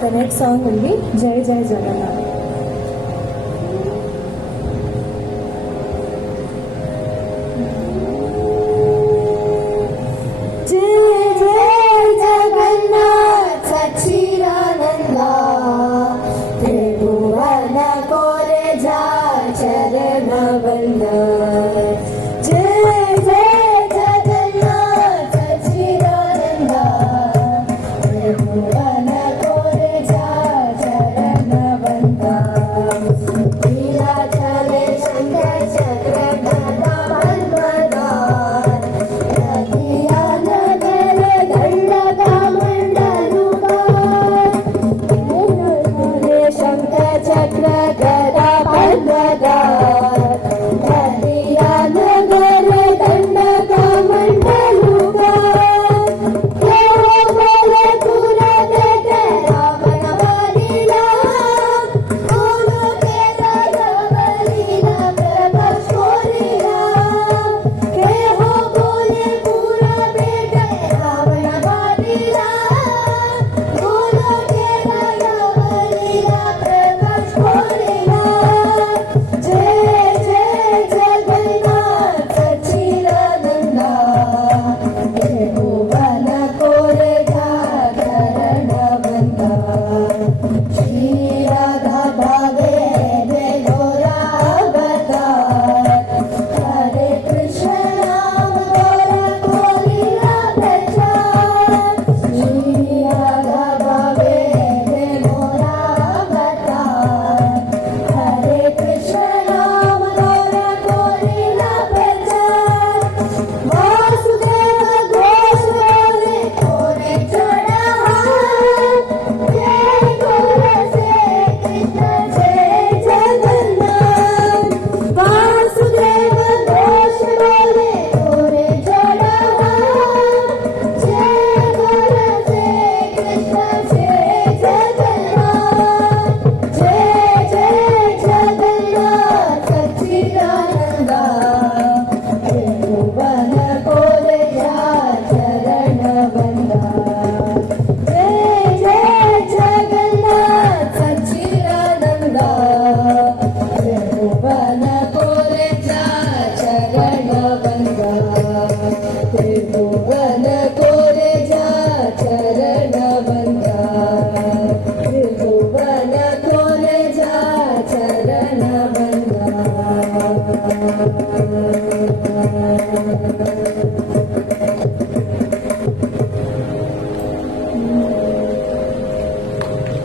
The next song will be Jai Jai Jagannath.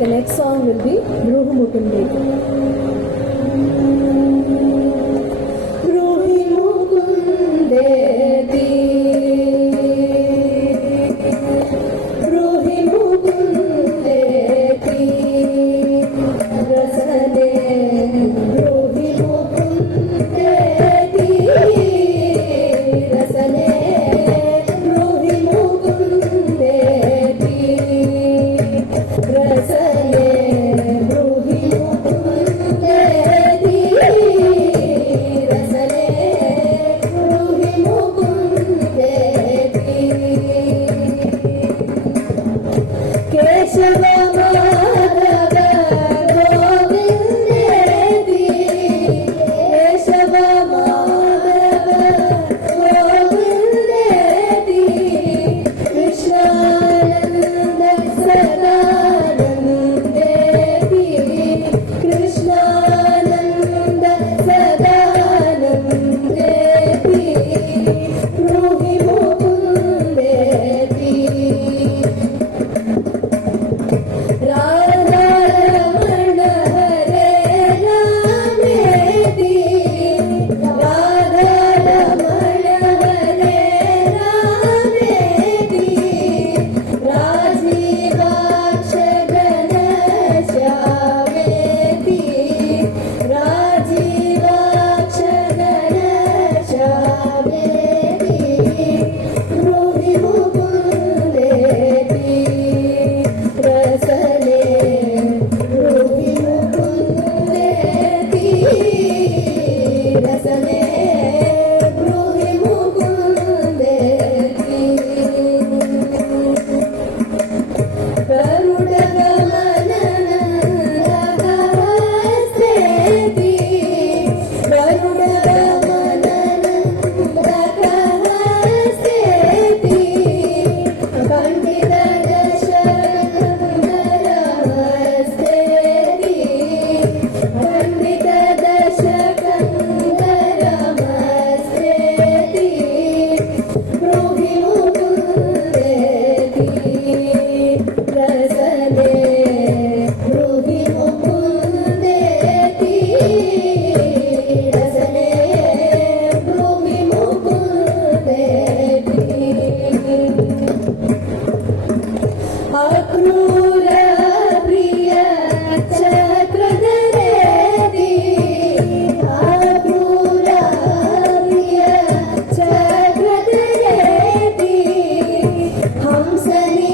The next song will be Bruhu Mukunde. Rasa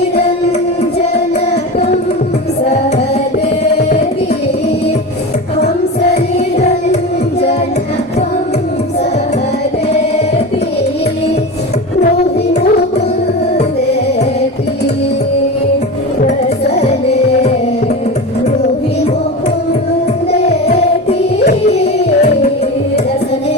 हंसनिरञ्जन कंसहदेवी हंसनिरञ्जन कंसहदेवी ब्रूहि मुकुन्देति रसने ब्रूहि मुकुन्देति रसने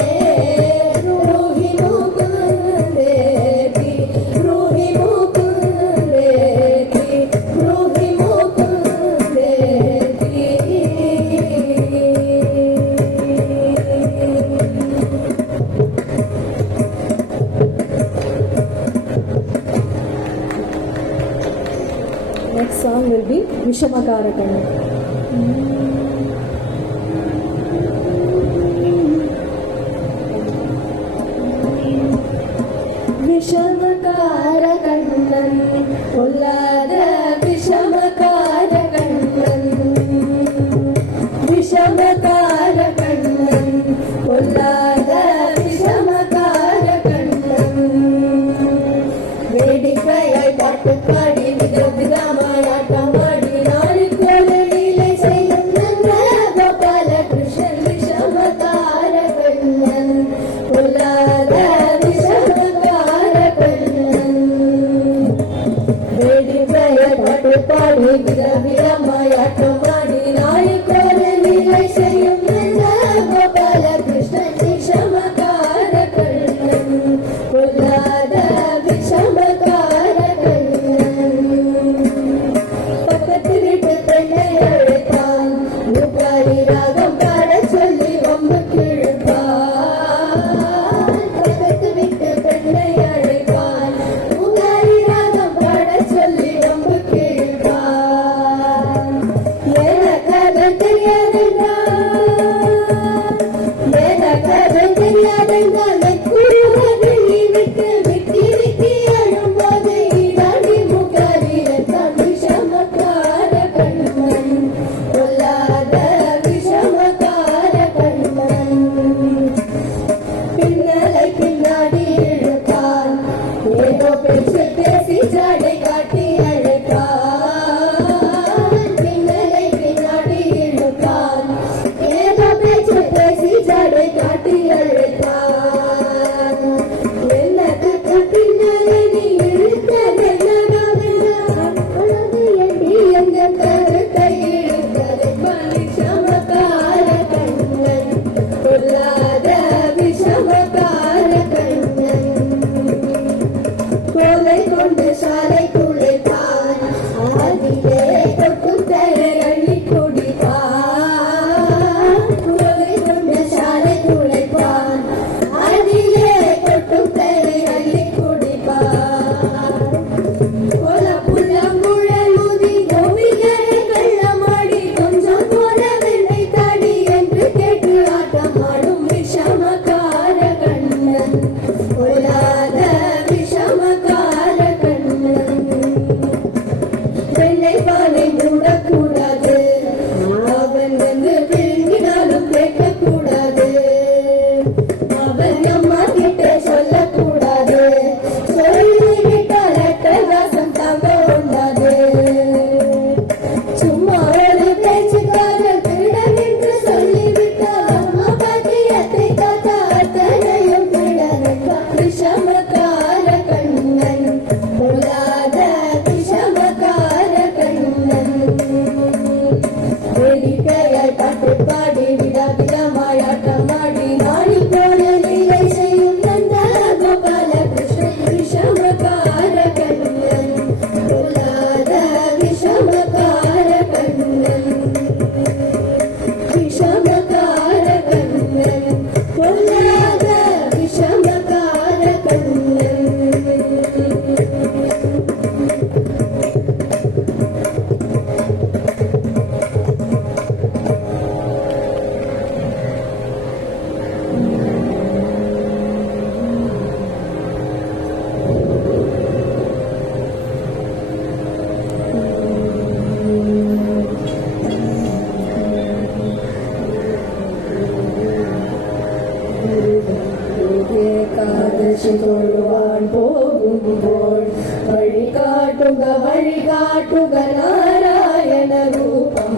ब्रूहि मुकुन्देति ब्रूहि मुकुन्देति ब्रूहि मुकुन्देति Next song will be Vishamakarakana. விஷமகாரகண்ணன் பொல்லாத விஷமகாரகண்ணன் விஷமகாரகண்ணன் பொல்லாத விஷமகாரகண்ணன் வேடிக்கையாய் பாட்டு பாடி விதவிதமாயாட்டமாடி நாளுக்கொரு லீலை செய்யும் நந்த கோபால கிருஷ்ணன் விஷமகாரகண்ணன் பொல்லாத பாடி விதவிதமாயாட்டமாடி நாளுக்கொரு லீலை செய்யும் நந்த கோபால கிருஷ்ணன் விஷமகாரகண்ணன் பொல்லாத விஷமகாரகண்ணன் பக்கத்து வீட்டு பெண்ணை அழைத்தான் உபாரி ராகம் பாட சொல்லி வம்பு கிழப்பான் பக்கத்து வீட்டு பெண்ணை அழைப்பான் உபாரி ராகம் பாட சொல்லி வம்பு கிழப்பான் വഴികാട്ടുക നാരായണ രൂപം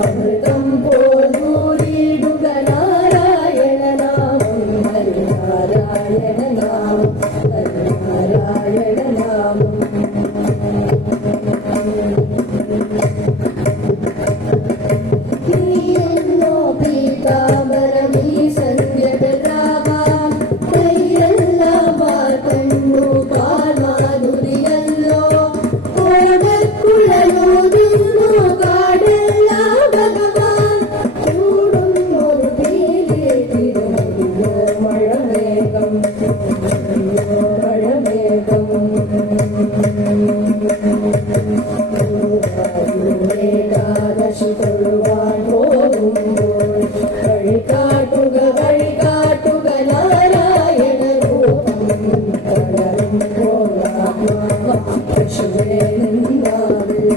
അമൃതം പോലൂരിടുക നാരായണ നാമം നാരായണ നാമം നാരായണ നാമം നീയെന്നോ പീതാംബരമീ സന്ധ്യകൾ രാഗാം കൈയെല്ലാം പാർക്കുന്നു പാൽമാധുരിയല്ലോ ഓടക്കുഴലൂതുന്നു കാടെല്ലാം ഭഗവാൻ ചൂടുന്നൊരു തീരേറ്റിടുന്നു മഴമേഘം മഴമേഘം ഏകാദശി തൊഴുവാൻ പോകുമ്പോൾ വഴികാട്ടുക നാരായണ രൂപം പലരും പശുവേ നിന്നാവിൽ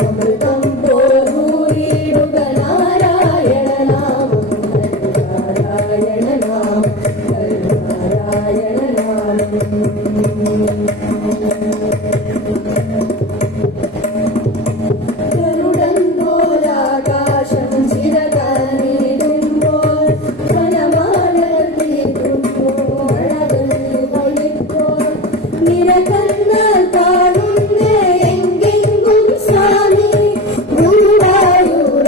അമൃതം പോലൂരിടുക നാരായണ നാമം നാരായണ നാമം നാരായണ നാമം ഗരുഡൻ പോലാകാശം ചിരകാനിടുമ്പോൾ വനമാലർത്തിടുമ്പോൾ മഴകൾ കൊള്ളിപ്പോൾ നിരകന്നാൽ കാണുന്നേ എങ്കെങ്കും സ്വാമി ഗുരുവായൂരപ്പനിൻ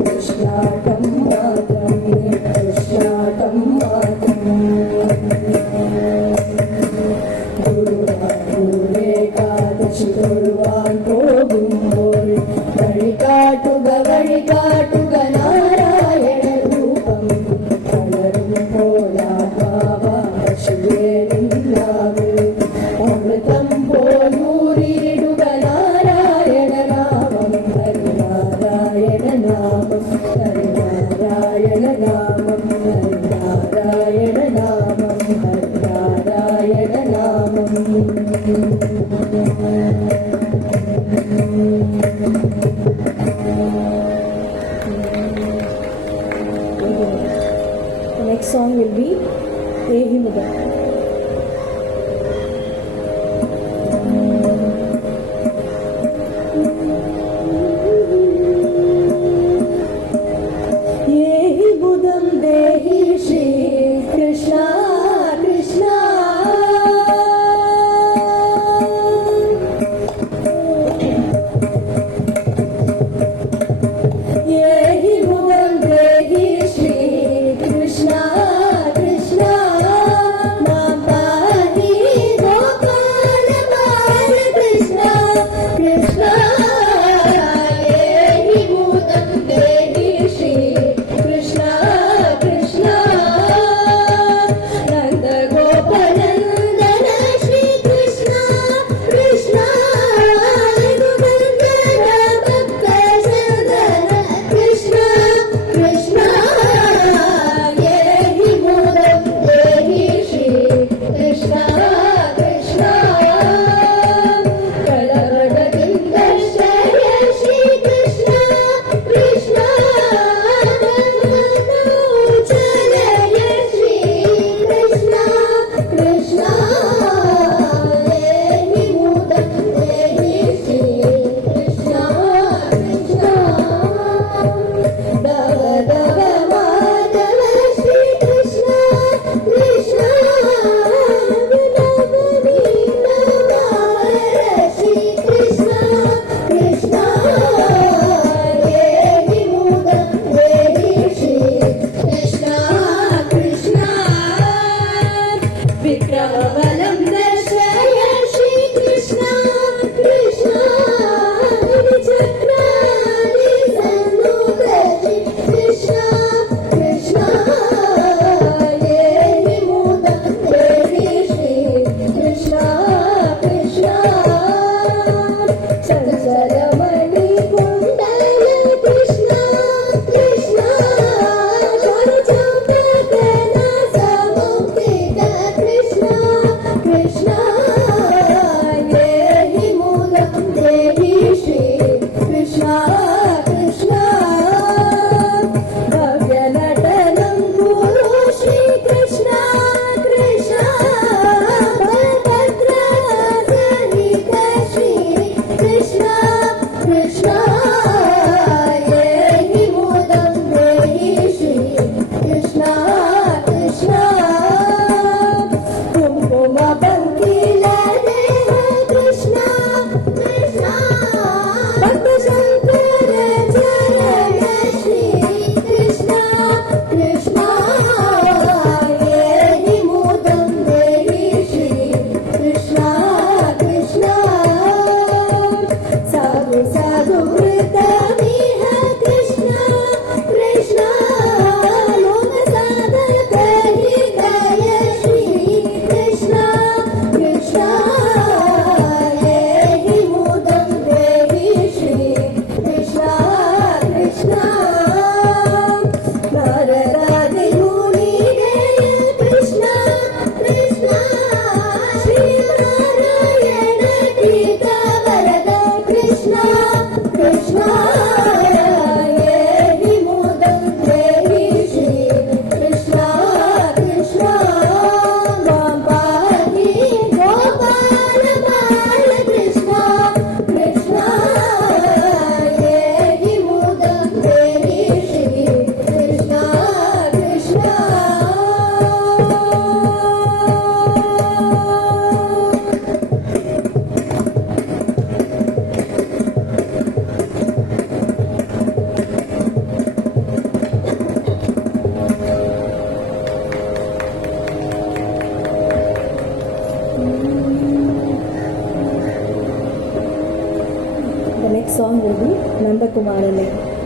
കൃഷ്ണാട്ടം മാത്രം കൃഷ്ണാട്ടം മാത്രം ഏകാദശി തൊഴുവാൻ പോകുമ്പോൾ വഴികാട്ടുക നാരായണ രൂപം പലരും പോലാശുവേ നിന്നാവിൽ അമൃതം പോലൂരിടുക നാരായണ നാമം ഹരിനാരായണ നാമം ഹരിനാരായണ നാമം ഹരിനാരായണ നാമം ഹരിനാരായണ നാമം The next song will be Ehi Mudam. Ehi Budam Dehi Shri Krishna Krishna Yehi Budam Dehi Shri Krishna Krishna song will be Nandakumarane.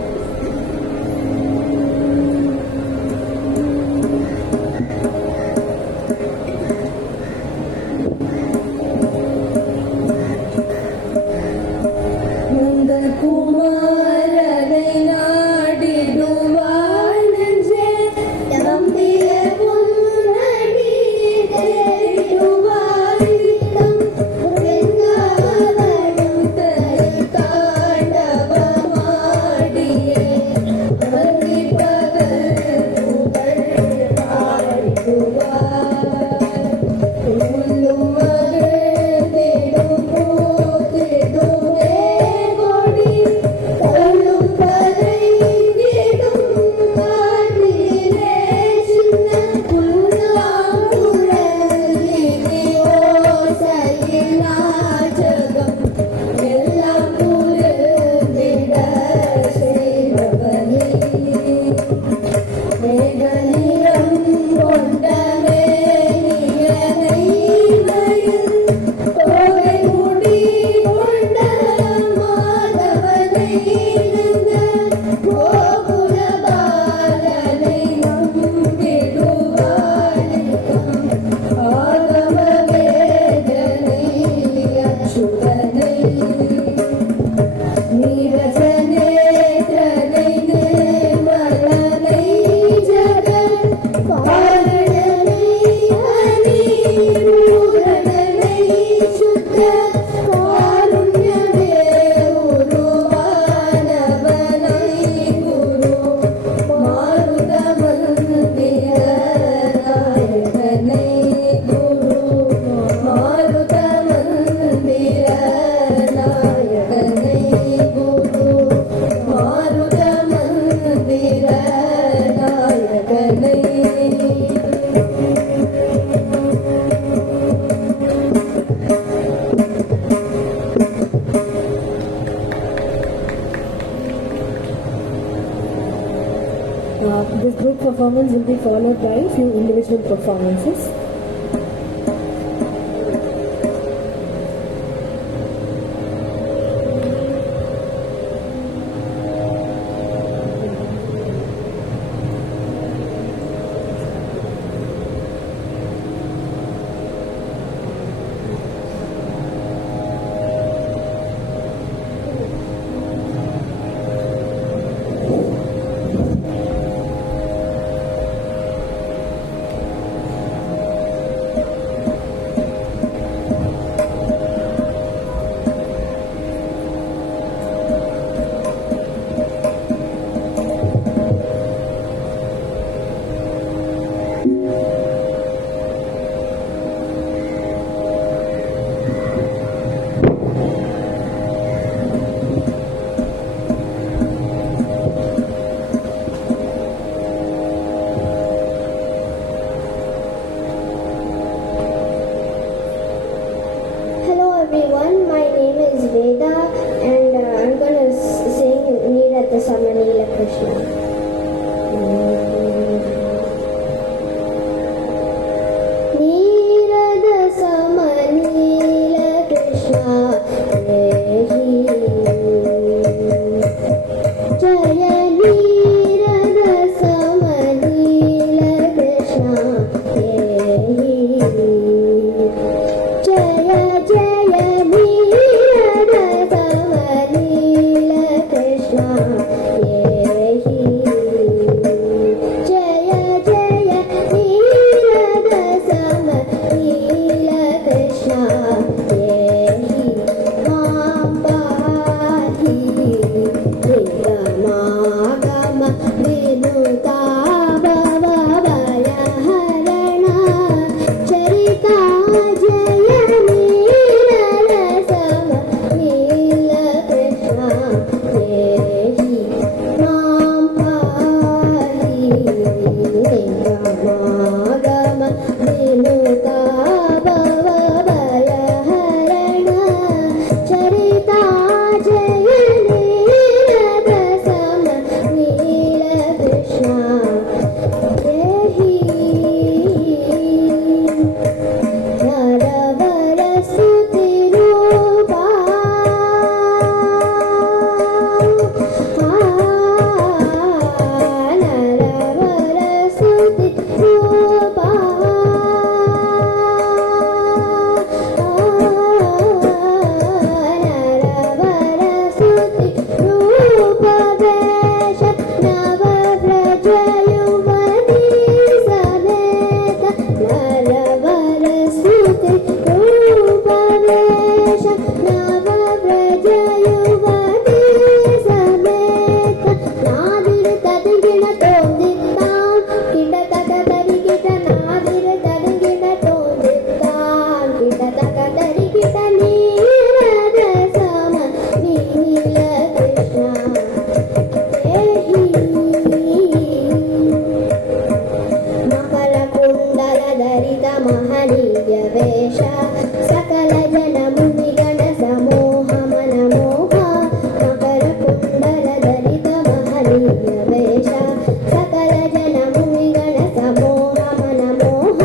This group performance will be followed by a few individual performances. Everyone, my name is Veda and I'm going to sing Neerata Samanila Krishna. Neerata Samanila Krishna Jaya Neerata Samanila Krishna Jaya Jaya Neerata Samanila Krishna सकल जन मुनि गण समूह मन मोह मकर कुंडल धरित महनीय वेश सकल जन मुनि गण समूह मन मोह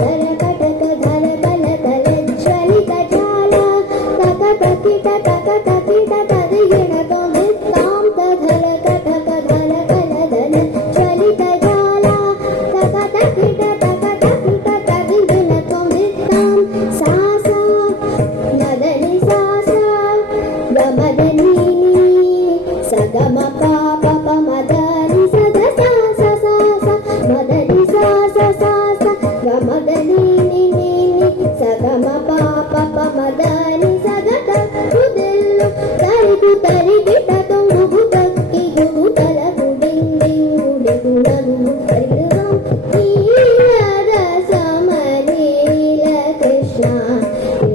कर कटक धर कल तल ज्वलित ज्वाला तक तकिट तदिगिण तो धिक्तां तधर कटक धर कल धन ज्वलित ज्वाला तक तकिट तदिगिण तो धिक्तां सा सा मदनि सा सा गमदनी सगम पाप मदनि सद सा सा सा सा मदनि सा सा सा सा गमदनी नी नी सगम पाप मदनि सगत कुदिल्लु तरिगिट तुंगु तक्की गुगु तलगु डिंग डिंग गुडे गुडनु तरिगिडं नीलद समनील कृष्ण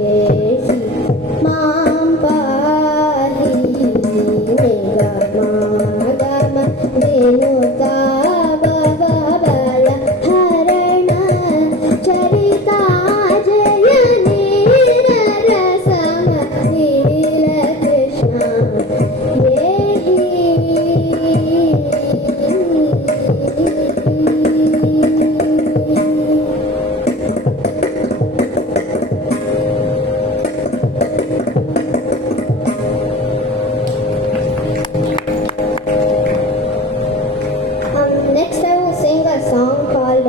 येसी मां पाहि निगम रेणुका बल हरण चरिता जय नील रसम नील Krishna Next I will sing a song called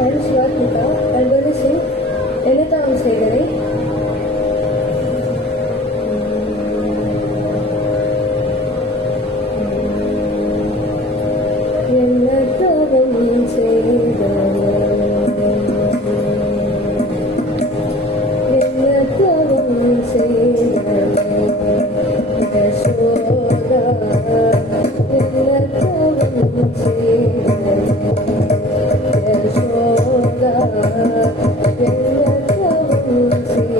I'm Swatita. I'm going to sing Enathavam Seidare. Enathavam Seidare. Enathavam Seidare. Yashoda. Enathavam Seidare. Yashoda, Enathavam Seidare.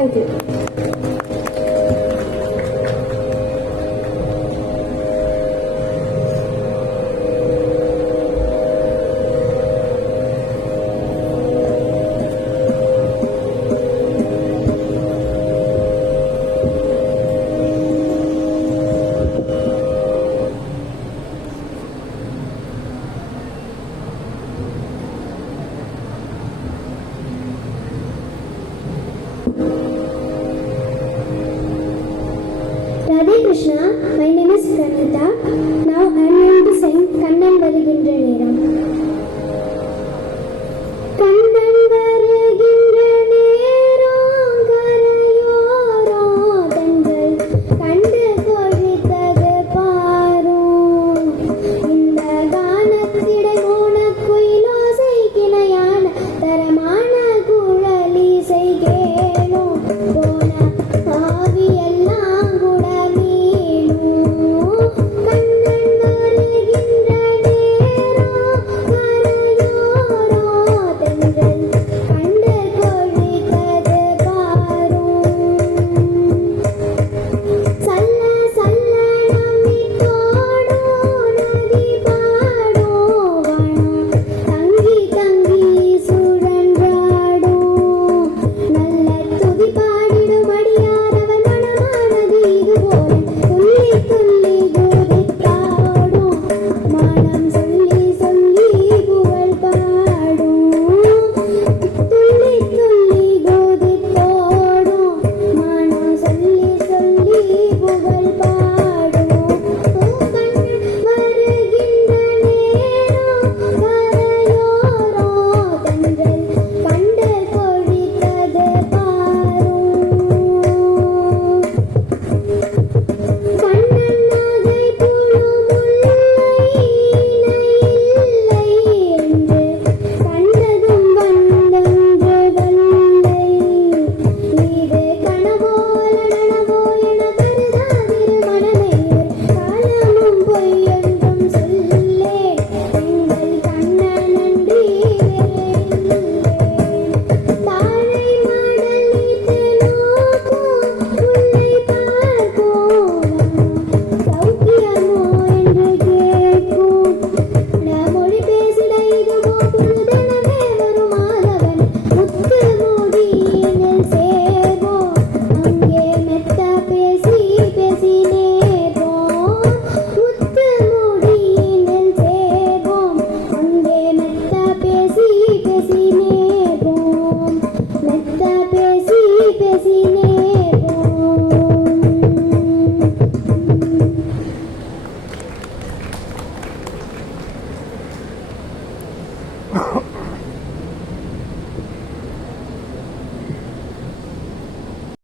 Thank you. Radhe Krishna, my name is Pranita. Now I am going to sing Kannan Varuginra Neram. Kannan Varuginra Neram Karayoro Thangal Kandu Kozhitadu Paarum Indha Gaanathidai Monakuilosai Kinayana Taramana Kuzhalisai Kelum Pona Aaviyellam Kuda Meenum Kannan Varuginra Neram Karayoro Thangal Kandu Kozhitadu Paarum Salla Salla Nammitodu Nadi Paadu Vana Tangi Tangi Surandraadu Nalla Thudi Paadidum Adiyaravan Manamanadu Idupole Tulli Tulli Gudithaadum Manam Solli Solli Pugal Paadum Tulli Tulli Gudithodum Manam Solli Solli Pugal Paadum Kannan Varuginra Neram Karayoro Thangal Kandu Kozhitadu Paarum Kannan Nagai Pulumullai Nailai என்று கண்டதும் வந்தொன்று வல்லை இது கனவோல நனவோ என கருதாதிரு மனமே காலமும் பொய்யொன்றும் சொல்லே எங்கள் கண்ணன் நன்றி வேறில்லை தாழை மாடல் நீத்து நோக்கும் உள்ளை பார்க்கும் சௌக்கியமோ என்று கேட்கும் மொழி பேசிட இதுவோ புதுதெனவே வரும் மாதவன் முத்து மூடியினில் சேர்வோம் அங்கே மெத்த பேசி பேசி நேர்வோம் முத்து மூடியினில் சேர்வோம் அங்கே மெத்த பேசி பேசி நேர்வோம் மெத்த